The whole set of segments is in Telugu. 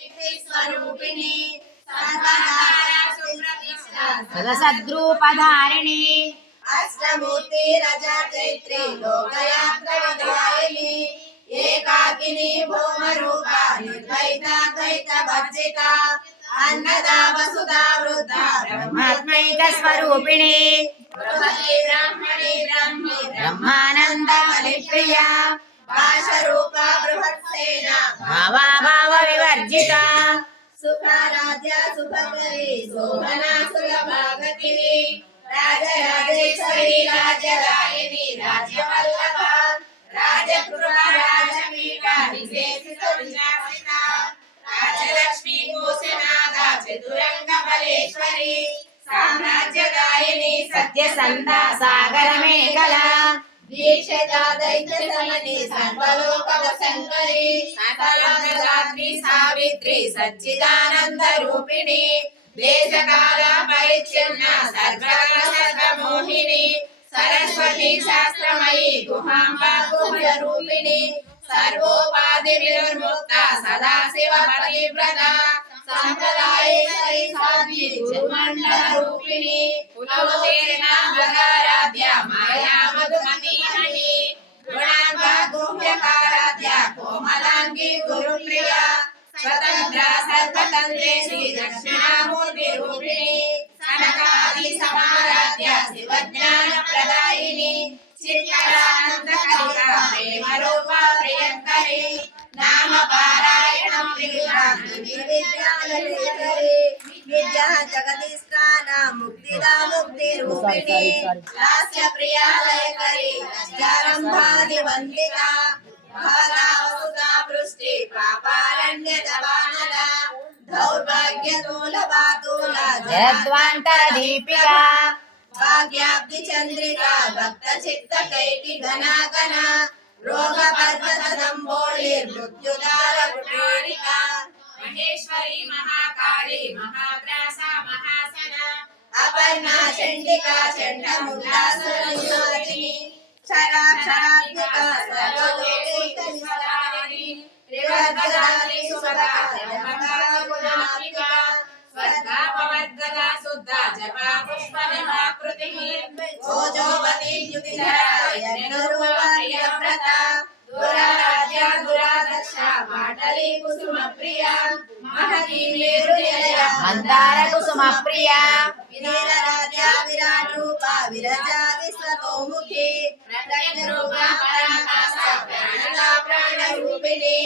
स्वरूपिणी सदसद्रूपधारिणी अष्टमूर्ति रजा चैत्री लोकयात्रविधायिनी एकाकिनी भौमरूपा निर्द्वैताद्वैत वर्जिता अन्नदा वसुधा वृद्धा ब्रह्मात्मैक स्वरूपिणी ब्रह्मणी ब्रह्मी ब्रह्मानंद बलिप्रिया भाषरूपा बृहत्सेना भावा भाव विवर्जिता सुखाराध्या सुभकरी सोमना सुलभागति राजराजेश्वरी राजरायिनी राज्यवल्लभा राजकृपा राजपीठा विशेषिता राजलक्ष्मी कोशनादा चतुरंग बलेश्वरी साम्राज्यदायिनी सत्यसंधा सागर मेखला दीक्षिता दैत्य समनी सर्वलोक वसंकरी सकलदात्री सावित्री सच्चिदानंद रूपिणी देश काल परिच्छिन्न सर्वमोहिनी सरस्वती शास्त्रमयी गुहांबा गुह्य रूपिणी सर्वोपाधि विनिर्मुक्ता सदाशिव पतिव्रता संप्रदायेश्वरी साध्वी गुरुमंडल रूपिणी कुलवतेना भगाराध्या माया मधुमतीमणि गुणांगा गुह्यकाराध्या कोमलांगी गुरुप्रिया स्वतंत्रा सर्वतंत्रेषु दक्षिणामूर्ति रूपिणी सनकादि समाराध्या शिवज्ञान प्रदायिनी चित्तरानंदकरिका प्रेमरूपा प्रियंकरी नाम पारायणं विद्या जगदीष्टाना मुक्तिदा मुक्तिरूपिणी हास्य प्रिया लयकरी लज्जारंभादि वंदिता भागावसुता वृष्टि पापारण्य दवानला दौर्भाग्य तूलवातूला जयद्वांतर दीपिका भाग्याब्धि चंद्रिका भक्त चित्त कैटी घना घना रोग पर्वत दंबोळी मृत्युदार पुटारिका महेश्वरी महाकाली महाग्रासा महासना अपर्णा चंडिका चंडमुंडासुरनिवारिणी क्षराक्षरात्मिका सर्वलोकैकनिवारिणी त्रिवर्गधात्री सुभगा गुणात्मिका स्वर्गापवर्गदा शुद्धा जपा पुष्पनिभाकृतिः ओजोवती युतिधरा यज्ञरूपा प्रियव्रता दुराराध्या दुरादक्षा पाटली कुसुमप्रिया महती मेरुनिलया मंदार कुसुमप्रिया विनीलराध्या विराट रूपा विरजा विश्वतोमुखी प्रत्यग्रूपा पराकाशा प्राणदा प्राणरूपिणी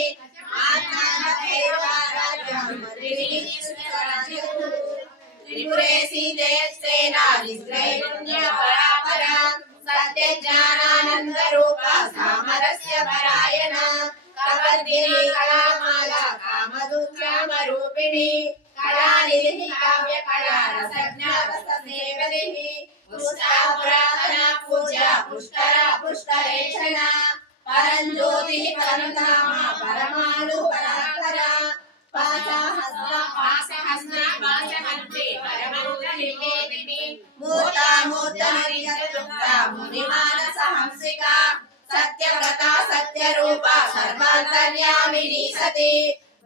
त्रिपुरेशी देवसेना निस्त्रैगुण्य परापरा सत्य ज्ञानानंद रूपा सामरस्य परायणा कपर्दिनी कलामाला कामदुःख्याम रूपिणी कलानिधि काव्य कला रसज्ञा रससेवनिः पुष्टा पुरातना पूजा पुष्करा पुष्करेक्षणा परंज्योति परमधामा परमाणु परात्परा पासहस्ता पासहन्ते परमरुद्रनिकेतिनी मूर्ता मूर्तनिर्यक्ता मुनिमानस हंसिका सत्यव्रता सत्यरूपा सर्वान्तर्यामिनी सती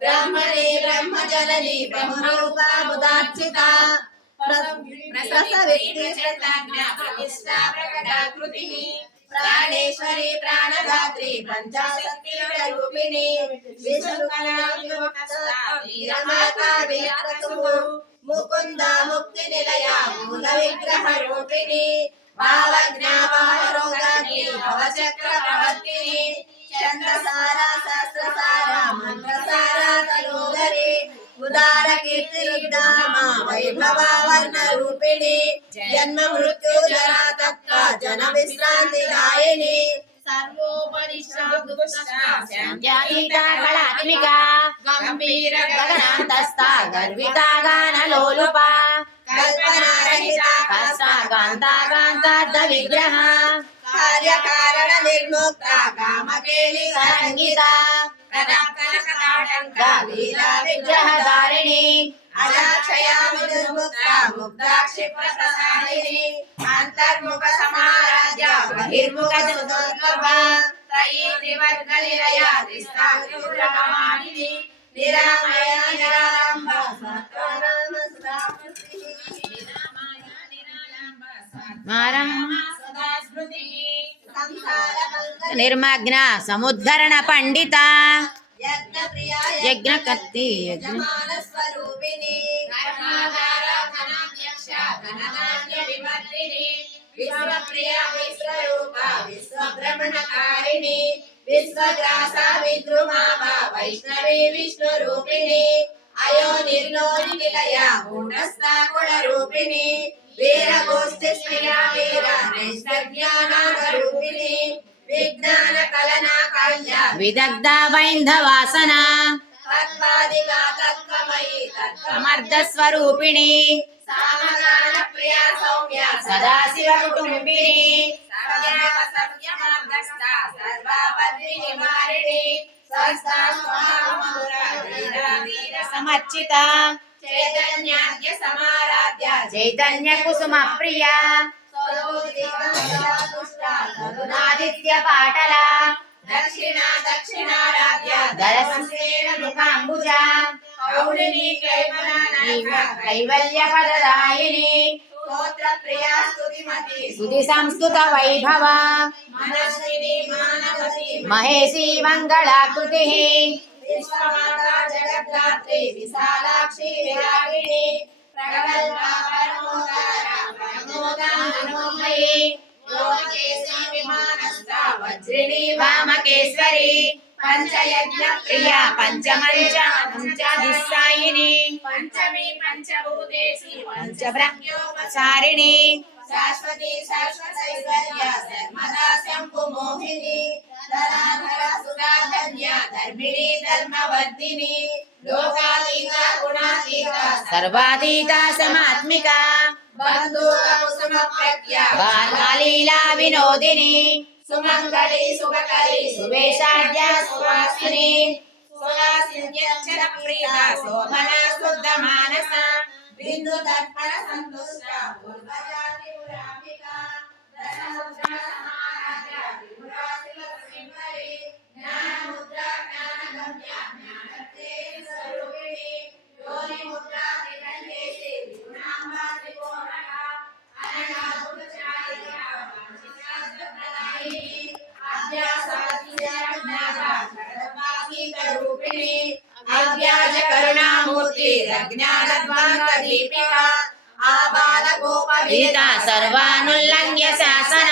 ब्रह्मणे ब्रह्मजननी ब्रह्मरूपा मुदार्चिता प्रसवित्री प्रज्ञा प्रतिष्ठा प्रकटाकृतिः प्राणेश्वरी प्राणदात्री पंचाशक्तिरूपिणी विष्णुकलामाता विक्रतुः मुकुंदा मुक्तिनिलया मूलविग्रह रूपिणी भावज्ञावारोगाग्नि भवचक्र प्रवर्तिनी चंद्रसारा सहस्रसारा मंत्रसारा तनोधरी उदार कीर्ति रुद्धामा वैभवा वर्ण रूपिणी जन्म मृत्यु जरा तत्व जन विश्रांति दायिनी सर्वोपनिषदुपनिषदा कलात्मिका गंभीर गगनांतस्था गर्विता गानलोलुपा कल्पना रहिता कष्टा कांता कांतार्थ विग्रह कार्य कारण निर्मुक्ता कामकेली तरंगिता लीला विग्रह धारिणी अजाक्षया मुक्ता मुक्ता क्षिप्र प्रसादिनी अंतर्मुख समाराध्या बहिर्मुख दुर्लभा त्रयी त्रिवर्ग निलया त्रिस्ता निरामया సదా స్మృతి సంసార నిర్మగ్న సముద్ధరణ పండిత యజ్ఞ ప్రియా యజ్ఞకర్తి యజమాన స్వరూపిణి కర్మాగార ధనాధ్యక్ష ధనధాన్య వివర్ధిని విశ్వప్రియ విశ్వరూప విశ్వభ్రమణకారిణి విశ్వగ్రాస విద్రుమావ వైష్ణవి విష్ణురూపిణి అయో నిర్లోని నిలయ మూఢస్థాకుల రూపిణి వీరగోష్ఠి శ్రియా వీర నిష్ఠజ్ఞానారూపిణి విజ్ఞాన కలనా కళ్య విదగ్ధ వైంధవాసన తత్వాదిగా తత్వమయి సమర్థ స్వరూపిణి సామగాన ప్రియ సౌమ్య సదాశివ కుటుంబిని సవ్యమార్గస్థ సర్వాపద్రి నివారిణి స్వస్థా స్వామధుర వీర వీర సమర్చిత చైతన్యాద్య సమారాధ్య చైతన్య కుసుమ ప్రియ ఆదిత్య పాటల దక్షిణ దక్షిణారాధ్య దళసంసేన ముఖాంబుజ కౌళిని కైవలనాథ కైవల్య పదదాయిని స్తోత్ర ప్రియ స్తుతిమతి సుధి సంస్కృత వైభవ మనస్విని మానవతి మహేషి మంగళాకృతి విశ్వమాతా జగద్ధాత్రి విశాలాక్షి విరాగిణి ప్రగల్భా పరమోదార పరమోదా మనోమయీ యోగకేశీ విమానస్థ వజ్రిణి వామకేశ్వరి పంచయజ్ఞ ప్రియ పంచమంచాయిని పంచమి పంచభూతేషి పంచబ్రహ్మచారిణి శాశ్వతి శాశ్వతైశ్వర్య ధర్మదా శంభు మోహిని ధరాధర సుధాధన్య ధర్మిణి ధర్మవర్ధిని లోకాతీత గుణాతీత సర్వాతీత సమాత్మిక బంధూక కుసుమ ప్రజ్ఞ బాలలీలా వినోదిని సుమంగళి సుఖకరి సువేషాఢ్య సువాసిని సుహాసిన్యక్షర ప్రియ శోభన శుద్ధ మానస బిందు దర్పణ సంతుష్ట పూర్వజాతి పురాంబిక దశముద్ర సమారాధ్య విభురాశిల సింహరి జ్ఞానముద్ర జ్ఞానగమ్య జ్ఞానతే స్వరూపిణి యోని ముద్ర త్రికంఠేశి విగుణాంబ త్రికోణక అననాభుత చారిత్ర వాంఛితార్థప్రదాయిని అభ్యాసాధ్య జ్ఞాత జగద్వాగీత రూపిణి అవ్యాజ కరుణామూర్తి అజ్ఞాన ధ్వంస దీపిక ఆబాల గోప విదిత సర్వానుల్లంఘ్య శాసన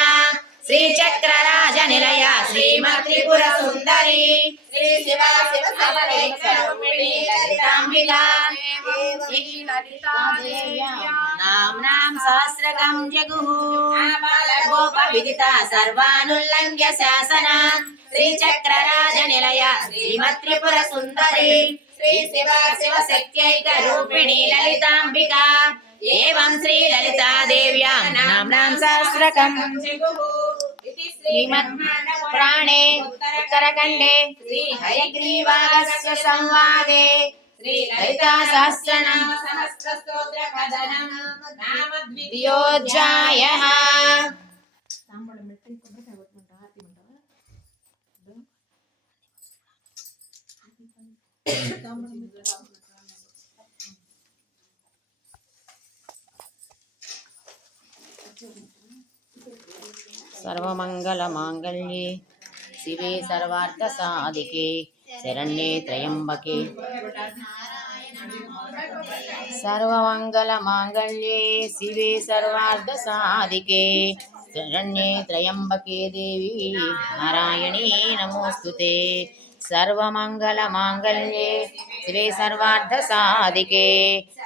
శ్రీచక్రరాజ నిలయ శ్రీమత్ త్రిపుర సుందరి శ్రీ శివ శివ సర్వేశ్వరూపిణి లలితాంబిక నామ్నాం సహస్రకం జగుః ఆబాల గోప విదిత సర్వానుల్లంఘ్య శాసన శ్రీచక్రరాజ నిలయ శ్రీమత్ త్రిపుర సుందరి శ్రీ శివ శివ శక్త్యైక రూపిణి లలితాంబిక ఏవం శ్రీ లలితా దేవ్యాం నామ్నాం సహస్రకం శ్రీమద్ పురాణే ఉత్తరఖండే శ్రీ హయగ్రీవాగస్య సంవాదే శ్రీ లలితా సహస్రనామ సహస్ర స్తోత్ర కథనం నామ ద్వితీయోధ్యాయః. सर्वमंगलमांगल्ये शिवे सर्वार्थसाधिके शरण्ये त्र्यंबके सर्वमंगलमांगल्ये शिवे सर्वार्थसाधिके शरण्ये त्र्यंबके देवी नारायणी नमोस्तुते सर्वमंगलमांगल्ये शिवे सर्वार्थसाधिके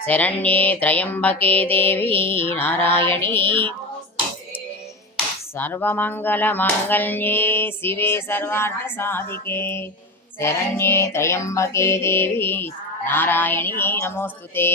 शरण्ये त्र्यंबके देवी नारायणी सर्वमंगलमांगल्ये शिवे सर्वार्थसाधिके शरण्ये त्र्यंबके देवी नारायणी नमोस्तुते।